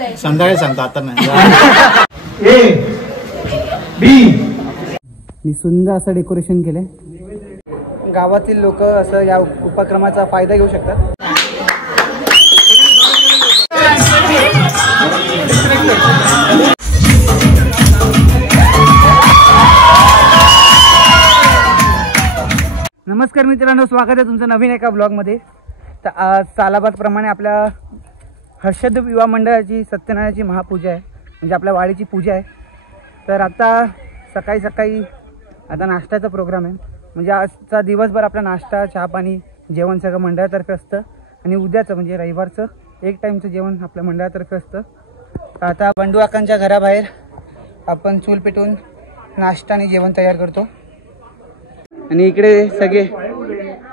संध्याकाळी सांगतो आता नाही. मी सुंदर असं डेकोरेशन केलंय. गावातील लोक असं या उपक्रमाचा फायदा घेऊ शकतात. नमस्कार मित्रांनो, स्वागत आहे तुमचं नवीन एका ब्लॉगमध्ये. तर आज सालाबादप्रमाणे आपल्या हर्षद विवाह मंडळाची सत्यनारायणाची महापूजा आहे, म्हणजे आपल्या वाडीची पूजा आहे. तर आता सकाळी आता नाश्त्याचा प्रोग्राम आहे. म्हणजे आजचा दिवसभर आपला नाश्ता, चहा पाणी, जेवण सगळं मंडळातर्फे असतं. आणि उद्याचं म्हणजे रविवारचं एक टाईमचं जेवण आपल्या मंडळातर्फे असतं. आता बंडू आकांच्या घराबाहेर आपण चूल पेटवून नाश्ता आणि जेवण तयार करतो. आणि इकडे सगळे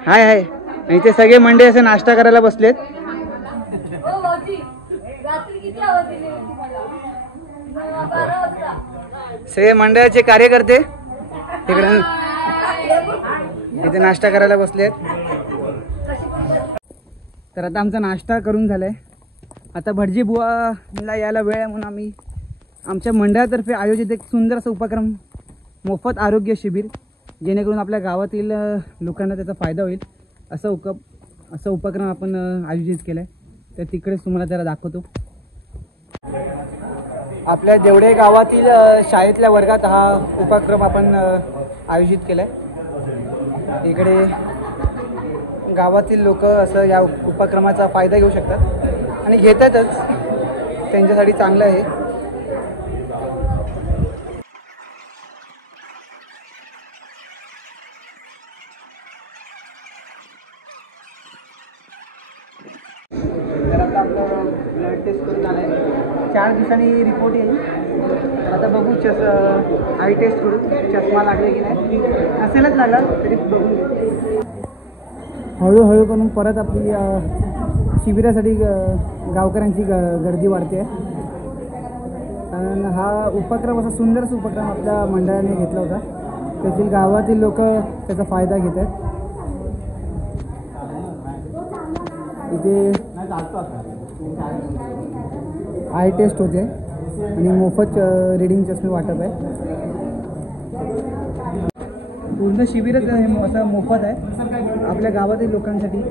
हाय इथे सगळे मंडळी असे नाश्ता करायला बसलेत. सगळे मंडळाचे कार्यकर्ते तिकडे इथे नाश्ता करायला बसलेत. तर आता आमचा नाश्ता करून झालाय. आता भटजी बुवाला यायला वेळ आहे म्हणून आम्ही आमच्या मंडळातर्फे आयोजित एक सुंदर असा उपक्रम, मोफत आरोग्य शिबिर, जेणेकरून आपल्या गावातील लोकांना त्याचा फायदा होईल असं उपक्रम आपण आयोजित केला आहे. तर तिकडेच तुम्हाला जरा दाखवतो. आपल्या देवडे गावातील शाळेतल्या वर्गात हा उपक्रम आपण आयोजित केला आहे. इकडे गावातील लोक असं या उपक्रमाचा फायदा घेऊ शकतात आणि घेतातच, त्यांच्यासाठी चांगलं आहे. तर आता आपलं ब्लड टेस्ट करून आलं आहे. 4 दिवसांनी रिपोर्ट येईल. तर आता बघू आय टेस्ट करू, चष्मा लागले की नाही. नसेलच लागला तरी बघू. हळूहळू करून परत आपली शिबिरासाठी गावकऱ्यांची गर्दी वाढते. कारण हा उपक्रम असा सुंदरच उपक्रम आपल्या मंडळाने घेतला होता. त्यातील गावातील लोक त्याचा फायदा घेत आहेत. इथे आय टेस्ट होते आणि मोफत रीडिंग चष्मे वाटप आहे. पूर्ण शिबिरच असं मोफत आहे आपल्या गावातील लोकांसाठी,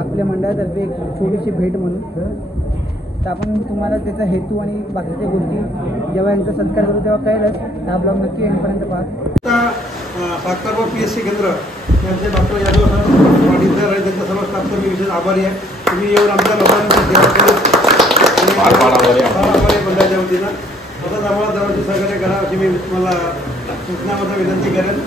आपल्या मंडळातर्फे एक छोटीशी भेट म्हणून. तर आपण तुम्हाला त्याचा हेतू आणि बाकीच्या गोष्टी जेव्हा यांचा सत्कार करू तेव्हा कळेलच. हा ब्लॉग नक्की येईपर्यंत पाहा. सातबारा PSC केंद्र यांचे डॉक्टर यादव सर आणि त्यांच्या सर्व स्टाफचा मी विशेष आभारी आहे. तुम्ही येऊन आमच्या लोकांची सेवा करून मंडळाच्या वतीनं तसंच आम्हाला जवळचे सहकार्य करा अशी मी तुम्हाला सूचनामध्ये विनंती करेन.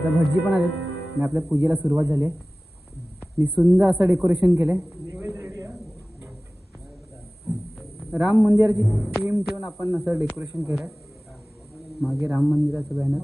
आता भटजी पण आलेत आणि आपल्या पूजेला सुरुवात झाली आहे. मी सुंदर असं डेकोरेशन केलं आहे. राम मंदिराची थीम ठेवून आपण असं डेकोरेशन केलं आहे. मागे राम मंदिराचं बॅनर.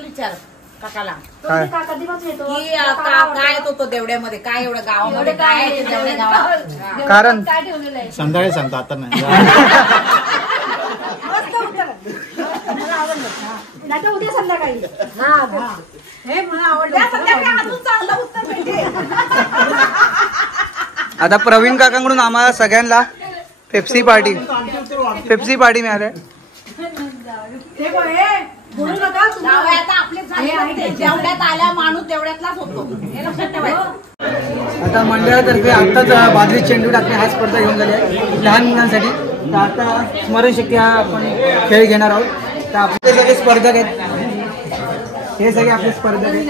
विचार काकाला काय येतो देवड्यामध्ये, काय एवढं गावामध्ये काय आहे देवड्या गावात, कारण संध्याकाळी सांगतो आता नाही. उद्या संध्याकाळी हे मला आवडलं. संध्याकाळी अजून चांगलं उत्तर भेटेल. आता प्रवीण काकांकडून आम्हाला सगळ्यांना पेप्सी पार्टी मिळाली. जेवढ्यात आल्या माणूस तेवढ्यातलाच होतो हे लक्षात ठेवायचं. आता मंडळातर्फे आत्ताच बाजरी चेंडू टाकणे हा स्पर्धा घेऊन झाली आहे लहान मुलांसाठी. तर आता स्मरणशक्ती हा आपण खेळ घेणार आहोत. तर आपले सगळे स्पर्धक आहेत, हे सगळे आपले स्पर्धक आहेत.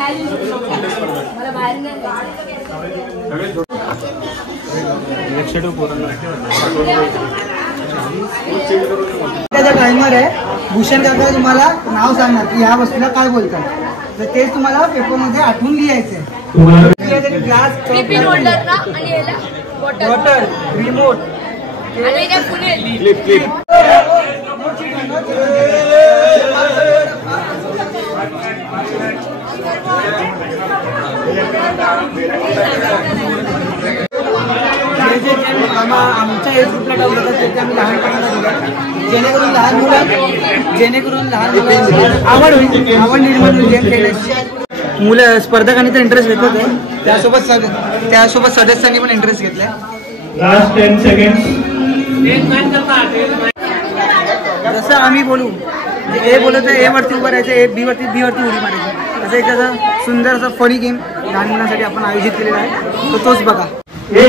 त्याचा टायमर आहे. भूषण काका तुम्हाला नाव सांगणार की ह्या वस्तूला काय बोलतात, तर तेच तुम्हाला पेपरमध्ये आठवून लिहायचं आहे. ग्लास, बॉटल, रिमोट, आमच्या एज ग्रुपला ठेवलं तर ते आम्ही लहानपणाला दिलं, जेणेकरून लहान मुलं आवड निर्माण होईल गेम खेळण्याची. मुलं स्पर्धकांनी तर इंटरेस्ट घेतलं होतं, त्यासोबत सदस्यांनी पण इंटरेस्ट घेतलाय. Last 10 seconds. जसं आम्ही बोलू, ए बोलत ए वरती उभं राहायचं, ए बी वरती उडी मारायची. असं एक सुंदर असा फनी गेम लहान मुलांसाठी आपण आयोजित केलेला आहे, तर तोच बघा. A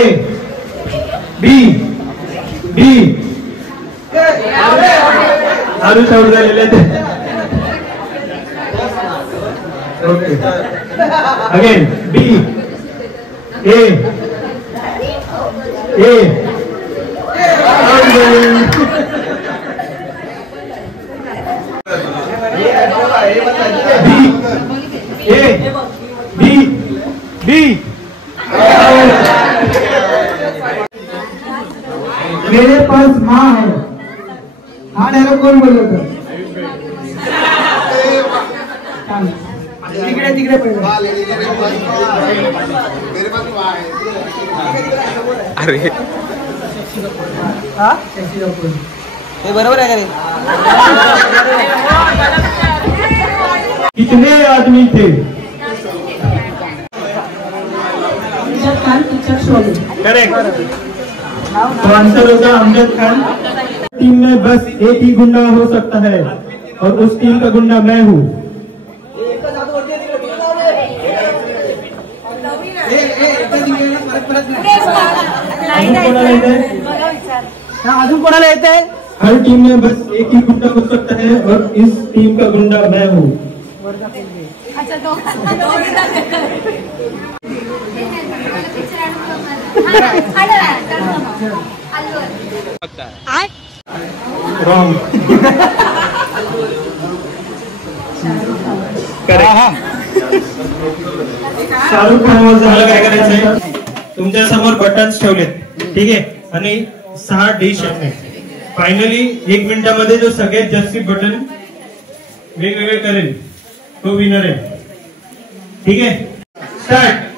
B B Aarush out झालेले आहेत. Okay again B A B मेरे पास माँ है. हा डायलॉग कोण बोललो होतं? तिकडे पहिलं. अरे हा हे बरोबर आहे का रे? कितने आदमी थे? करेक्ट. तो आंसर होगा अमजद खान. टीम में बस एक ही गुंडा हो सकता है और उस टीम का गुंडा मैं हूँ. अजून कोणाला येत आहे? हर टीम में बस एक ही गुंडा हो सकता है और इस टीम का गुंडा मैं हूँ. रॉन्ग. शाहरुख खान मला काय करायचंय, तुमच्या समोर बटन्स ठेवलेत, ठीक आहे, आणि 6 डिश आहेत. फायनली 1 मिनिटामध्ये जो सगळ्यात जास्ती बटन वेगवेगळे करेल तो विनर आहे. ठीक आहे, स्टार्ट.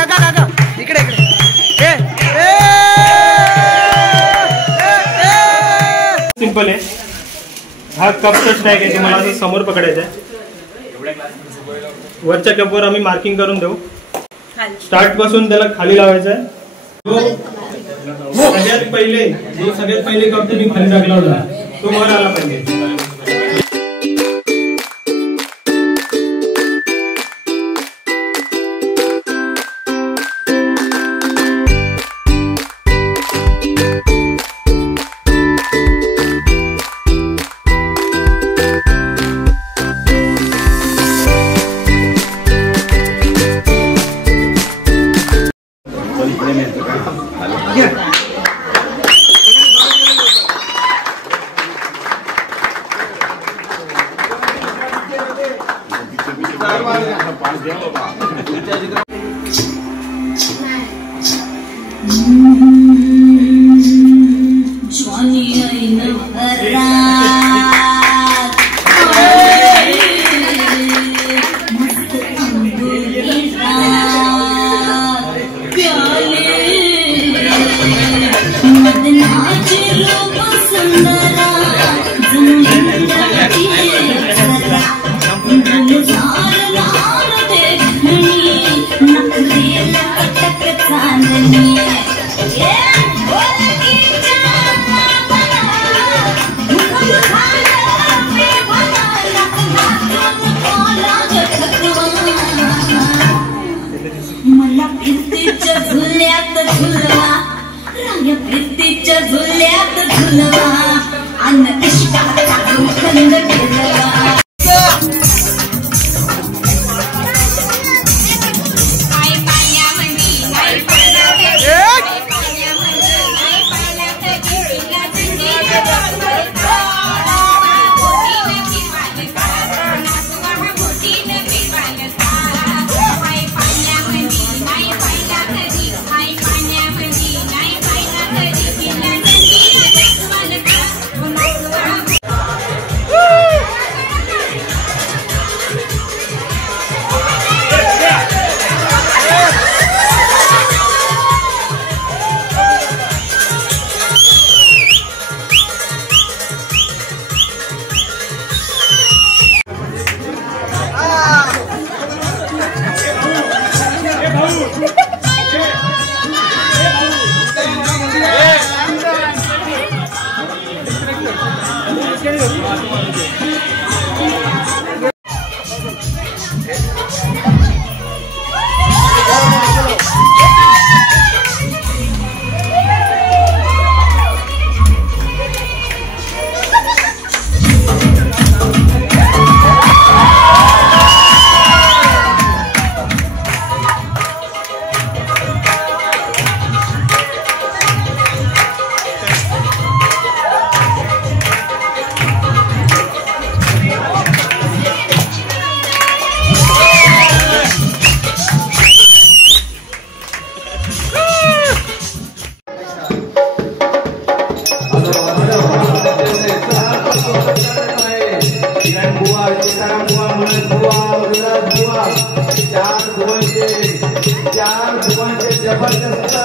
काका इकडे सिंपल आहे. हा कपचा स्टॅक आहे, तुम्हाला असं समोर पकडायचा आहे. वरच्या कपवर आम्ही मार्किंग करून देऊ. स्टार्ट पासून त्याला खाली लावायचं आहे. सगळ्यात पहिले कप तुम्ही खाली टाकला होता तो वर आला पाहिजे. मला फिरतीच्या झुल्यात झुलवा, रांग्या फिरतीच्या झुल्यात झुलवा, अन्न इष्टाचा खंड ठेवा. जबरदस्त